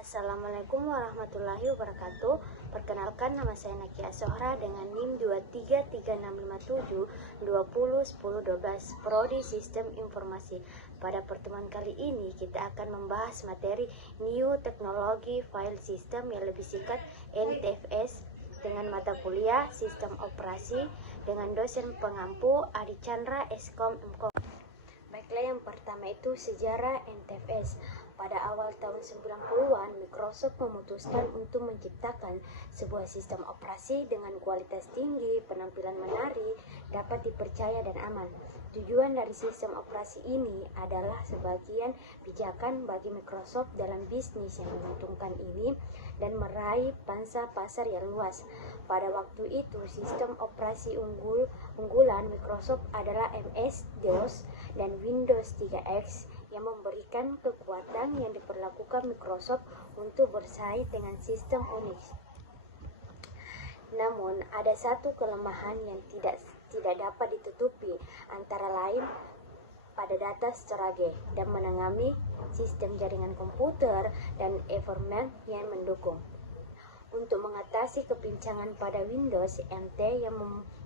Assalamualaikum warahmatullahi wabarakatuh. Perkenalkan, nama saya Nakia Sohra dengan NIM 233657201012 Prodi Sistem Informasi. Pada pertemuan kali ini kita akan membahas materi New Technology File System yang lebih singkat NTFS dengan mata kuliah Sistem Operasi dengan dosen pengampu Adi Chandra Eskom MKOM. Baiklah, yang pertama itu sejarah NTFS. Pada awal tahun 90-an, Microsoft memutuskan untuk menciptakan sebuah sistem operasi dengan kualitas tinggi, penampilan menarik, dapat dipercaya dan aman. Tujuan dari sistem operasi ini adalah sebagian pijakan bagi Microsoft dalam bisnis yang menguntungkan ini dan meraih pangsa pasar yang luas. Pada waktu itu, sistem operasi unggulan Microsoft adalah MS-DOS dan Windows 3.x yang memberikan kekuatan yang diperlakukan Microsoft untuk bersaing dengan sistem Unix. Namun, ada satu kelemahan yang tidak dapat ditutupi, antara lain pada data storage dan menangani sistem jaringan komputer dan environment yang mendukung. Untuk mengatasi kepincangan pada Windows NT yang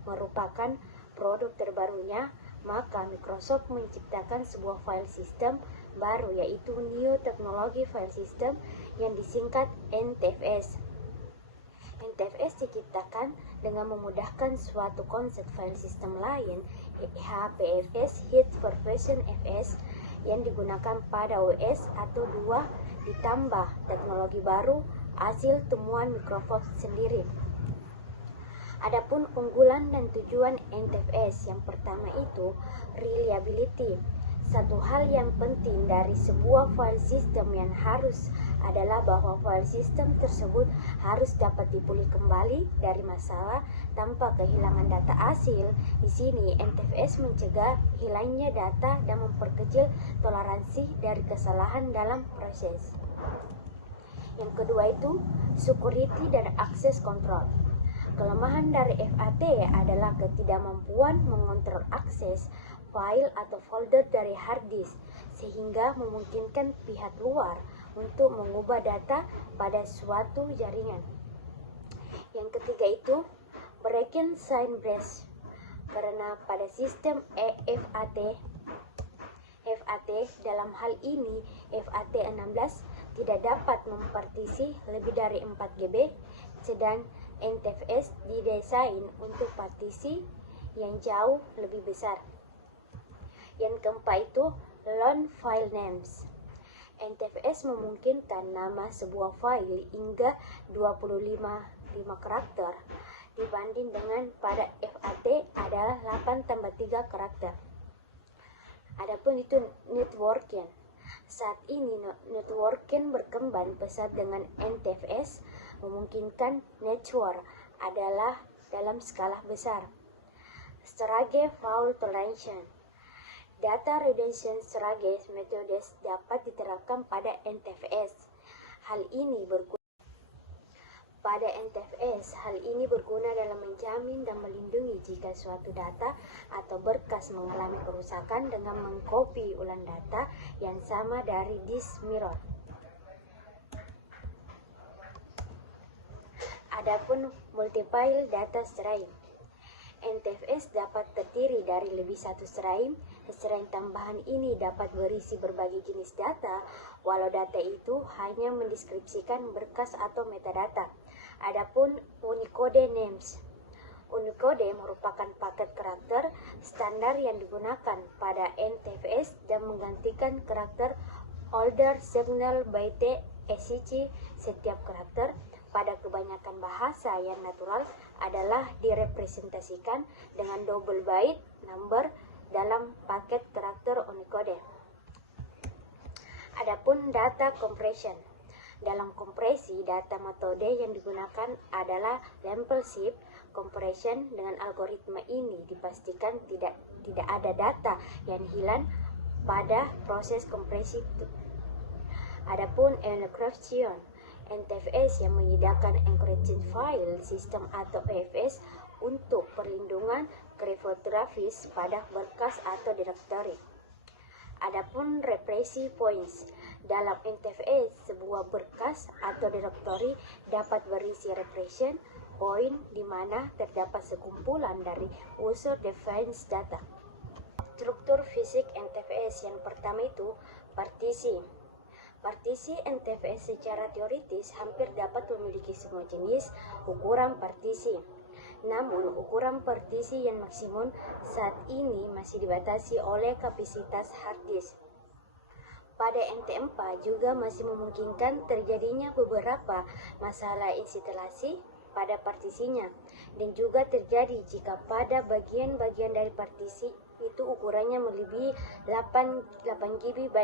merupakan produk terbarunya, maka Microsoft menciptakan sebuah file system baru, yaitu New Technology File System yang disingkat NTFS. NTFS diciptakan dengan memudahkan suatu konsep file system lain, HPFS, Hit Version FS, yang digunakan pada OS atau 2 ditambah teknologi baru hasil temuan Microsoft sendiri. Adapun unggulan dan tujuan NTFS, yang pertama itu reliability. Satu hal yang penting dari sebuah file system yang harus adalah bahwa file system tersebut harus dapat dipulih kembali dari masalah tanpa kehilangan data hasil. Di sini NTFS mencegah hilangnya data dan memperkecil toleransi dari kesalahan dalam proses. Yang kedua itu security dan access control. Kelemahan dari FAT adalah ketidakmampuan mengontrol akses file atau folder dari hard disk, sehingga memungkinkan pihak luar untuk mengubah data pada suatu jaringan. Yang ketiga itu breaking sign breach, karena pada sistem FAT dalam hal ini FAT16 tidak dapat mempartisi lebih dari 4 GB, sedang NTFS didesain untuk partisi yang jauh lebih besar. Yang keempat itu lone file names. NTFS memungkinkan nama sebuah file hingga 25 karakter, dibanding dengan pada FAT adalah 8+3 karakter. Adapun itu networking. Saat ini networking berkembang pesat dengan NTFS memungkinkan network adalah dalam skala besar. Storage fault toleration. Data redundant storage methods dapat diterapkan pada NTFS. Hal ini berguna dalam menjamin dan melindungi jika suatu data atau berkas mengalami kerusakan dengan mengcopy ulang data yang sama dari disk mirror. Adapun multiple data stream. NTFS dapat terdiri dari lebih satu stream. Stream tambahan ini dapat berisi berbagai jenis data, walau data itu hanya mendeskripsikan berkas atau metadata. Adapun Unicode names. Unicode merupakan paket karakter standar yang digunakan pada NTFS dan menggantikan karakter order signal byte SIC. Setiap karakter pada kebanyakan bahasa yang natural adalah direpresentasikan dengan double byte number dalam paket karakter Unicode. Adapun data compression. Dalam kompresi data, metode yang digunakan adalah label shift compression. Dengan algoritma ini dipastikan tidak ada data yang hilang pada proses kompresi. Adapun encryption. NTFS yang menyediakan encrypted file system atau EFS untuk perlindungan kriptografis pada berkas atau direktori. Adapun represi points. Dalam NTFS, sebuah berkas kelas atau directory dapat berisi repression point di mana terdapat sekumpulan dari user defined data. Struktur fisik NTFS yang pertama itu partisi. Partisi NTFS secara teoritis hampir dapat memiliki semua jenis ukuran partisi. Namun, ukuran partisi yang maksimum saat ini masih dibatasi oleh kapasitas hard disk. Pada NT4 juga masih memungkinkan terjadinya beberapa masalah instalasi pada partisinya, dan juga terjadi jika pada bagian-bagian dari partisi itu ukurannya melebihi 8 GB.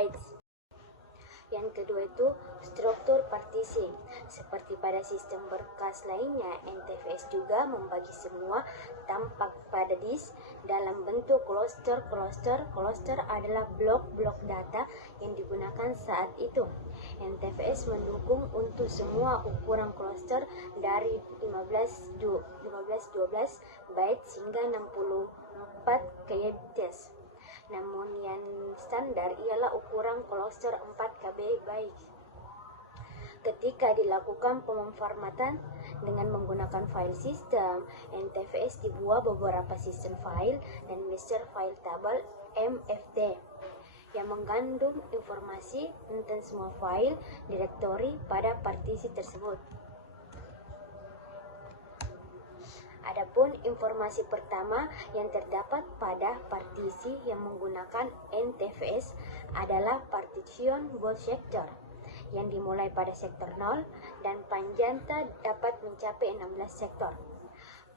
Yang kedua itu struktur partisi. Seperti pada sistem berkas lainnya, NTFS juga membagi semua tampak pada disk dalam bentuk cluster. Cluster adalah blok-blok data yang digunakan saat itu. NTFS mendukung untuk semua ukuran cluster dari 15-12 bytes hingga 64 KB. Namun yang standar ialah ukuran cluster 4 KB. Ketika dilakukan pemformatan dengan menggunakan file system, NTFS dibuat beberapa sistem file dan master file table MFT yang mengandung informasi tentang semua file directory pada partisi tersebut. Adapun informasi pertama yang terdapat pada partisi yang menggunakan NTFS adalah partition boot sector yang dimulai pada sektor 0 dan panjangnya dapat mencapai 16 sektor.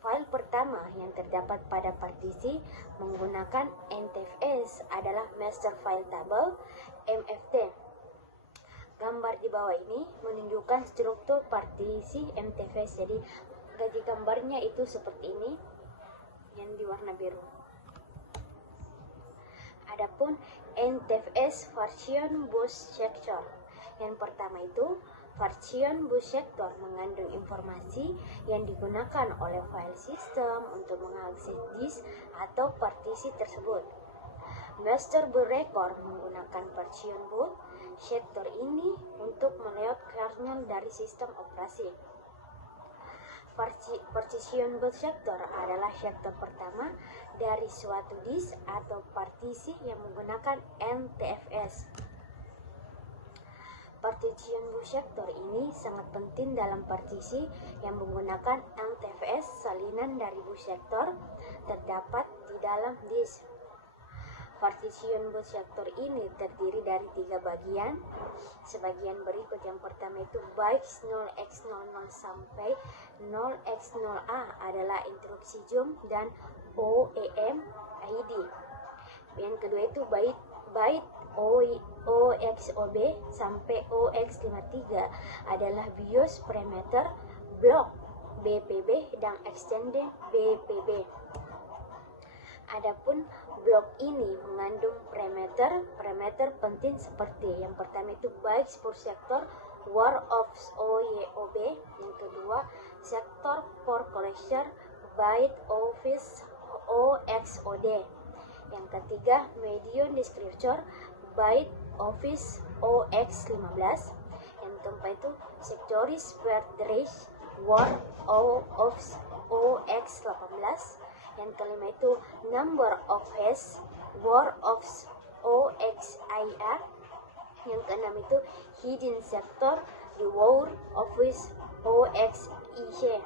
File pertama yang terdapat pada partisi menggunakan NTFS adalah master file table MFT. Gambar di bawah ini menunjukkan struktur partisi NTFS. Jadi gambarnya itu seperti ini yang di warna biru. Adapun NTFS partition boot sector. Yang pertama itu partition boot sector mengandung informasi yang digunakan oleh file system untuk mengakses disk atau partisi tersebut. Master boot record menggunakan partition boot sector ini untuk melihat kernel dari sistem operasi. Partition boot sector adalah sektor pertama dari suatu disk atau partisi yang menggunakan NTFS. Partition boot sector ini sangat penting dalam partisi yang menggunakan NTFS. Salinan dari boot sector terdapat di dalam disk. Partition boot sector ini terdiri dari 3 bagian. Sebagian berikut yang pertama itu bytes 0x00 sampai 0x0A adalah instruksi jump dan OEM ID. Yang kedua itu byte OXOB sampai OX53 adalah BIOS parameter blok BPB dan extended BPB. Adapun blok ini mengandung parameter penting seperti yang pertama itu bytes per sektor war of OYOB, yang kedua sektor for collector byte office OXOD, yang ketiga medium descriptor byte office OX15, yang keempat itu sectoris per address war of OX18, yang kelima itu number of hash war of OXIR, yang keenam itu hidden sector di war office OXIC.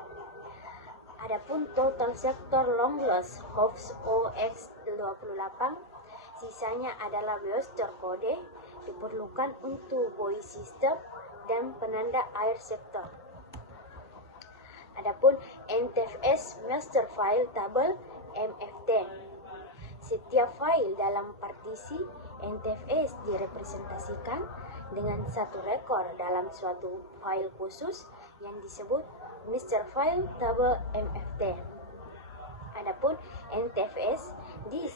Adapun total sector long loss host OX28, sisanya adalah BIOS terkode diperlukan untuk buoy system dan penanda air sector. Adapun NTFS master file table MFT. Setiap file dalam partisi NTFS direpresentasikan dengan satu rekor dalam suatu file khusus yang disebut master file table MFT. Adapun NTFS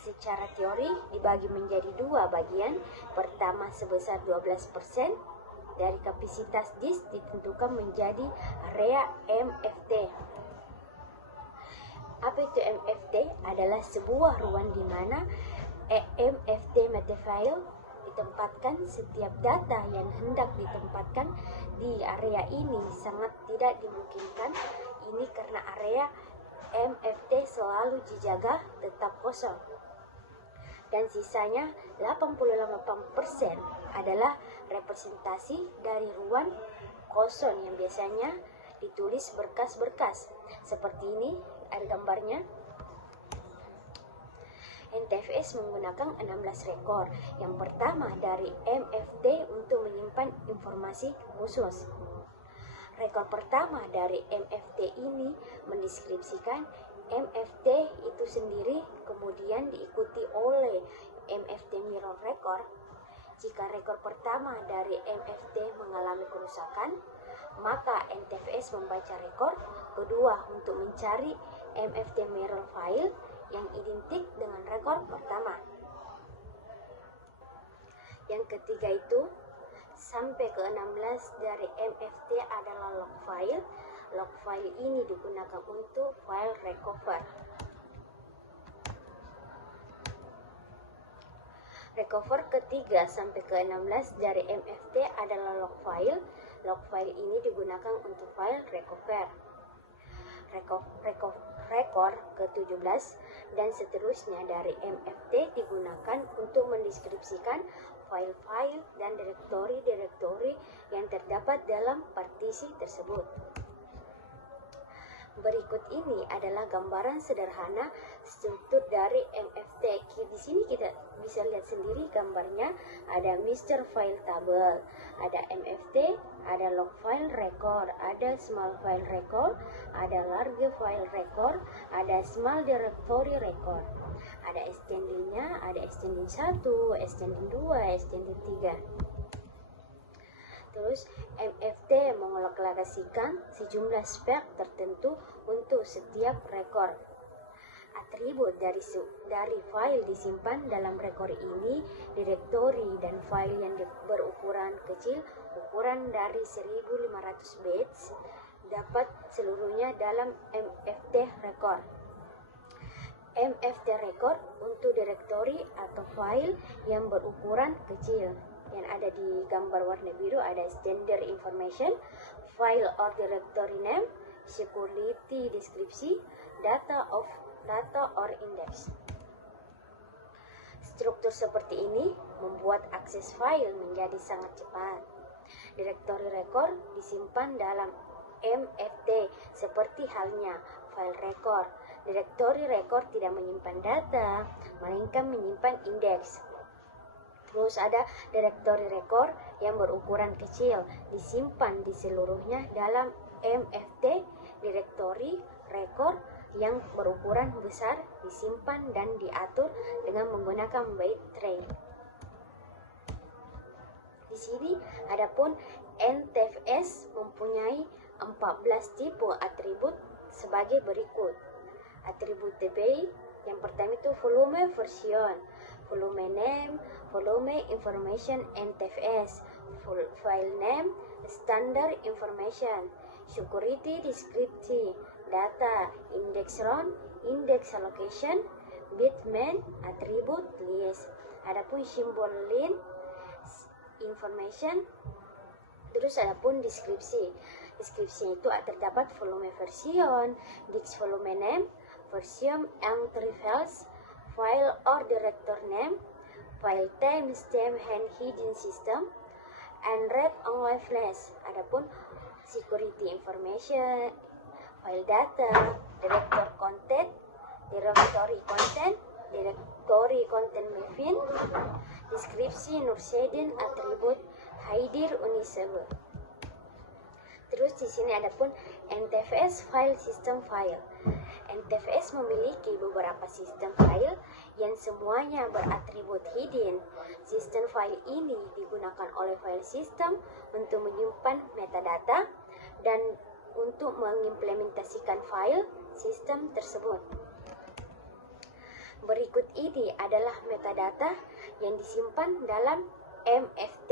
secara teori dibagi menjadi 2 bagian. Pertama sebesar 12% dari kapasitas disk ditentukan menjadi area MFT. Apa itu MFT? Adalah sebuah ruang di mana MFT metafile ditempatkan. Setiap data yang hendak ditempatkan di area ini sangat tidak dimungkinkan. Ini karena area MFT selalu dijaga tetap kosong. Dan sisanya 88% adalah representasi dari ruang kosong yang biasanya ditulis berkas-berkas. Seperti ini ada gambarnya. NTFS menggunakan 16 rekor. Yang pertama dari MFT untuk menyimpan informasi khusus. Rekor pertama dari MFT ini mendeskripsikan MFT itu sendiri, kemudian diikuti oleh MFT mirror record. Jika rekor pertama dari MFT mengalami kerusakan, maka NTFS membaca rekor kedua untuk mencari MFT mirror file yang identik dengan rekor pertama. Yang ketiga itu, sampai ke-16 dari MFT adalah log file. Log file ini digunakan untuk file recover. Recover ketiga sampai ke-16 dari MFT adalah log file. Log file ini digunakan untuk file recover. Rekor ke-17 dan seterusnya dari MFT digunakan untuk mendeskripsikan file-file dan direktori-direktori yang terdapat dalam partisi tersebut. Berikut ini adalah gambaran sederhana struktur dari MFT. Di sini kita bisa lihat sendiri gambarnya. Ada Mr. File Table, ada MFT, ada log file record, ada small file record, ada large file record, ada small directory record. Ada extendingnya, ada extending 1, extending 2, extending 3. Terus MFT mengalokasikan sejumlah spek tertentu untuk setiap rekor. Atribut dari file disimpan dalam rekor ini, direktori dan file yang berukuran kecil, ukuran dari 1500 bytes, dapat seluruhnya dalam MFT record. MFT record untuk direktori atau file yang berukuran kecil. Yang ada di gambar warna biru ada standard information, file or directory name, security deskripsi, data or index. Struktur seperti ini membuat akses file menjadi sangat cepat. Direktori record disimpan dalam MFT seperti halnya file record. Direktori record tidak menyimpan data, melainkan menyimpan indeks. Terus ada direktori record yang berukuran kecil, disimpan di seluruhnya dalam MFT. Direktori record yang berukuran besar disimpan dan diatur dengan menggunakan byte trail. Di sini adapun NTFS mempunyai 14 tipe atribut sebagai berikut. Atribut TPI yang pertama itu volume version, volume name, volume information NTFS, file name, standard information, security description, data, index round, index allocation, bitmain, atribut list. Adapun simbol line information, terus adapun deskripsi. Deskripsi itu terdapat volume version, disk volume name, version entry files, file or director name, file time, stem and hidden system, and read only flash. Adapun security information, file data, director content, directory content, directory content mapping, deskripsi Nursedin, atribut Haidir Unisebe. Terus di sini adapun NTFS file system file. NTFS memiliki beberapa sistem file yang semuanya beratribut hidden. Sistem file ini digunakan oleh file system untuk menyimpan metadata dan untuk mengimplementasikan file sistem tersebut. Berikut ini adalah metadata yang disimpan dalam MFT.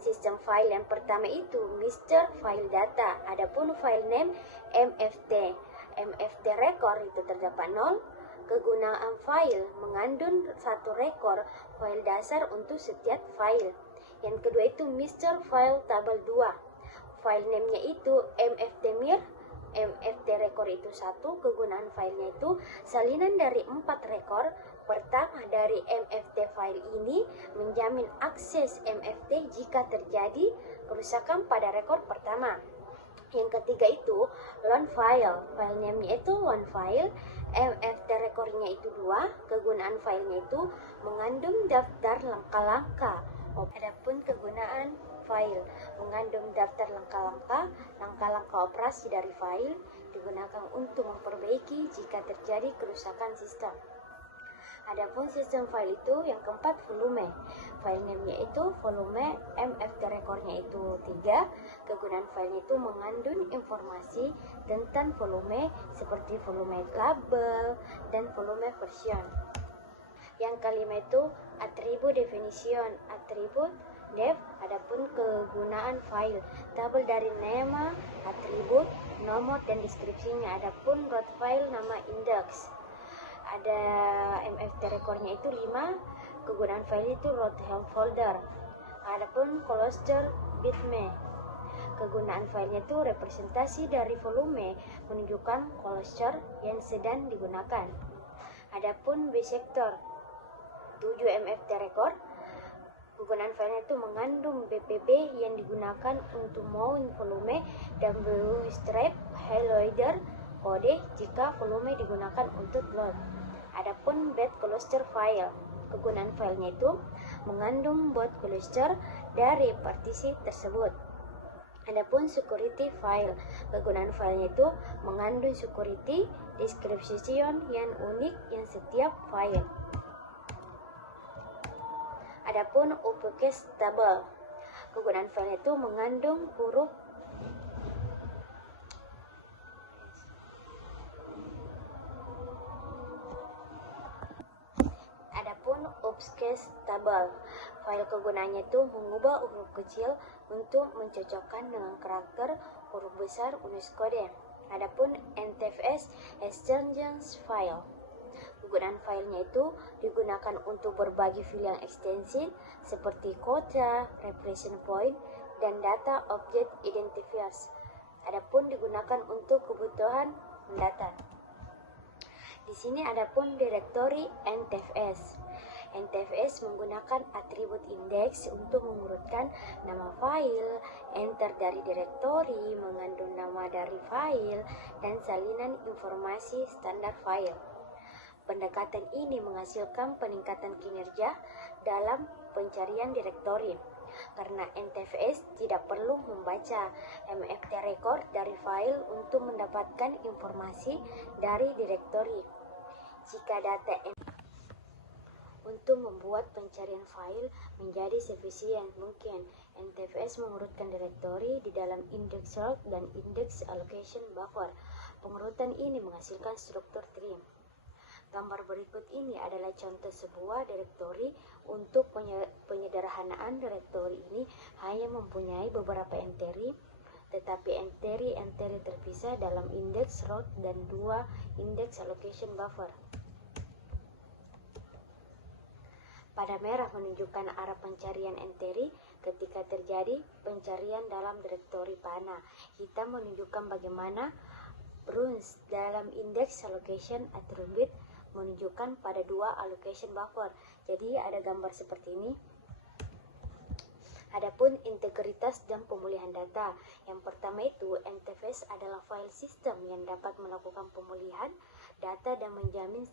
Sistem file yang pertama itu Mr. File Data. Adapun file name MFT. MFT record itu terdapat 0, Kegunaan file mengandung satu rekor file dasar untuk setiap file. Yang kedua itu master file tabel 2. File name-nya itu mftmir, mft rekor itu satu. Kegunaan filenya itu salinan dari 4 rekor. Pertama, dari mft file ini menjamin akses mft jika terjadi kerusakan pada rekor pertama. Yang ketiga itu lone file. File name-nya itu lone file, mft rekornya itu 2. Kegunaan filenya itu mengandung daftar langkah-langkah. Adapun kegunaan file mengandung daftar langkah-langkah operasi dari file digunakan untuk memperbaiki jika terjadi kerusakan sistem. Adapun sistem file itu yang keempat volume. File name-nya itu volume, mft rekornya itu 3. Kegunaan filenya itu mengandung informasi tentang volume seperti volume label dan volume version. Yang kelima itu atribut definition, atribut def. Adapun kegunaan file tabel dari nama, atribut, nomor dan deskripsinya. Adapun root file nama index. Ada mft rekornya itu 5. Kegunaan file itu root helm folder. Adapun cluster bitmap. Kegunaan filenya itu representasi dari volume menunjukkan cluster yang sedang digunakan. Adapun B-sektor 7 mft record. Kegunaan filenya itu mengandung BPB yang digunakan untuk mount volume dan bootstrap highlighter kode jika volume digunakan untuk load. Adapun bed cluster file, kegunaan filenya itu mengandung bot cluster dari partisi tersebut. Adapun security file, kegunaan filenya itu mengandung security description yang unik yang setiap file. Adapun uppercase table, kegunaan filenya itu mengandung huruf uppercase table. File kegunaannya itu mengubah huruf kecil untuk mencocokkan dengan karakter huruf besar Unicode. Adapun NTFS extensions file. Kegunaan filenya itu digunakan untuk berbagi file yang ekstensi seperti kota, reference point, dan data object identifiers. Adapun digunakan untuk kebutuhan mendata. Di sini adapun direktori NTFS. NTFS menggunakan atribut indeks untuk mengurutkan nama file, enter dari direktori, mengandung nama dari file, dan salinan informasi standar file. Pendekatan ini menghasilkan peningkatan kinerja dalam pencarian direktori, karena NTFS tidak perlu membaca mft record dari file untuk mendapatkan informasi dari direktori. Jika data untuk membuat pencarian file menjadi sefisien mungkin, NTFS mengurutkan direktori di dalam index root dan index allocation buffer. Pengurutan ini menghasilkan struktur tree. Gambar berikut ini adalah contoh sebuah direktori. Untuk penyederhanaan, direktori ini hanya mempunyai beberapa entry, tetapi entry terpisah dalam index root dan 2 index allocation buffer. Pada merah menunjukkan arah pencarian entry ketika terjadi pencarian dalam direktori panah. Hitam menunjukkan bagaimana runs dalam index allocation attribute menunjukkan pada 2 allocation buffer. Jadi ada gambar seperti ini. Adapun integritas dan pemulihan data. Yang pertama itu NTFS adalah file system yang dapat melakukan pemulihan data dan menjamin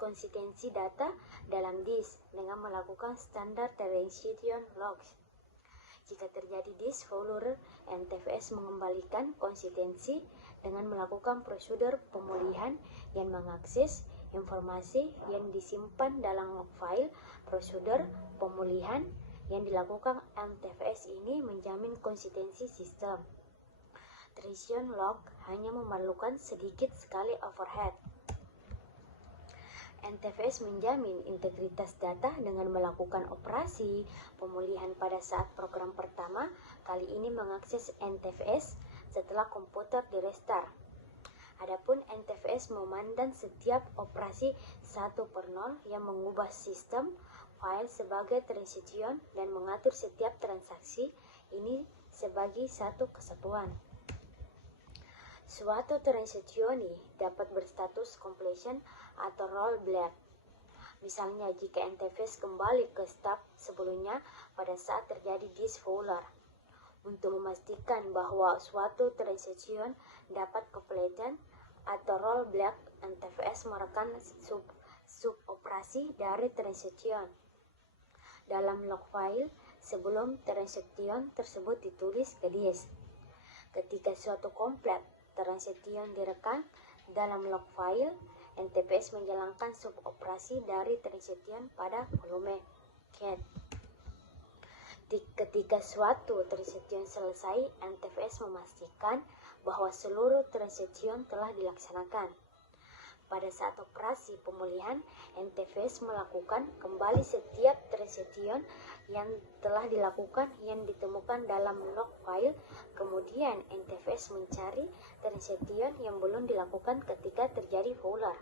konsistensi data dalam disk dengan melakukan standar transition logs. Jika terjadi disk failure, NTFS mengembalikan konsistensi dengan melakukan prosedur pemulihan yang mengakses informasi yang disimpan dalam log file. Prosedur pemulihan yang dilakukan NTFS ini menjamin konsistensi sistem. Transition log hanya memerlukan sedikit sekali overhead. NTFS menjamin integritas data dengan melakukan operasi pemulihan pada saat program pertama kali ini mengakses NTFS setelah komputer di restart. Adapun NTFS memandang setiap operasi 1/0 yang mengubah sistem file sebagai transaction dan mengatur setiap transaksi ini sebagai satu kesatuan. Suatu transaction dapat berstatus completion atau rollback. Misalnya jika NTFS kembali ke step sebelumnya pada saat terjadi disfouler. Untuk memastikan bahwa suatu transaction dapat completion atau rollback, NTFS merekam sub-operasi dari transaction dalam log file sebelum transaction tersebut ditulis ke disk. Ketika suatu komplit transaction direkam dalam log file, NTFS menjalankan sub-operasi dari transaction pada volume CAD. Ketika suatu transaction selesai, NTFS memastikan bahwa seluruh transaction telah dilaksanakan. Pada saat operasi pemulihan, NTFS melakukan kembali setiap transaction yang telah dilakukan yang ditemukan dalam log file. Kemudian NTFS mencari transaction yang belum dilakukan ketika terjadi fouler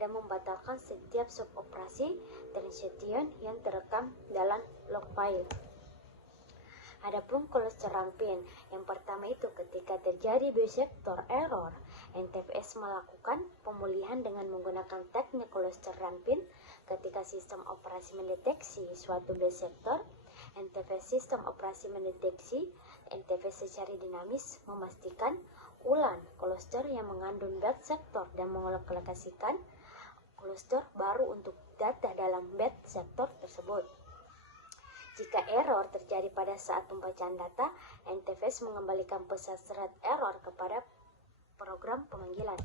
dan membatalkan setiap sub-operasi transaction yang terekam dalam log file. Adapun cluster ramping, yang pertama itu ketika terjadi bisector error, NTFS melakukan pemulihan dengan menggunakan teknik cluster ramping. Ketika sistem operasi mendeteksi suatu bisector, NTFS sistem operasi mendeteksi NTFS secara dinamis memastikan ulang cluster yang mengandung bad sector dan mengalokasikan cluster baru untuk data dalam bad sector tersebut. Jika error terjadi pada saat pembacaan data, NTFS mengembalikan pesan thread error kepada program pemanggilan.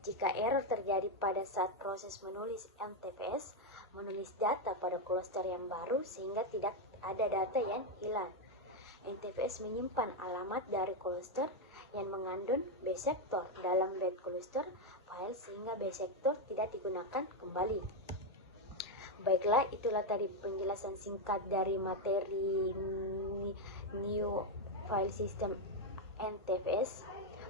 Jika error terjadi pada saat proses menulis, NTFS menulis data pada cluster yang baru sehingga tidak ada data yang hilang. NTFS menyimpan alamat dari cluster yang mengandung B-sector dalam bad cluster file sehingga B-sector tidak digunakan kembali. Baiklah, itulah tadi penjelasan singkat dari materi new file system NTFS.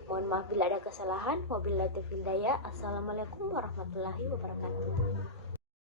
Mohon maaf bila ada kesalahan. Wabillahi taufiq hidayah. Assalamualaikum warahmatullahi wabarakatuh.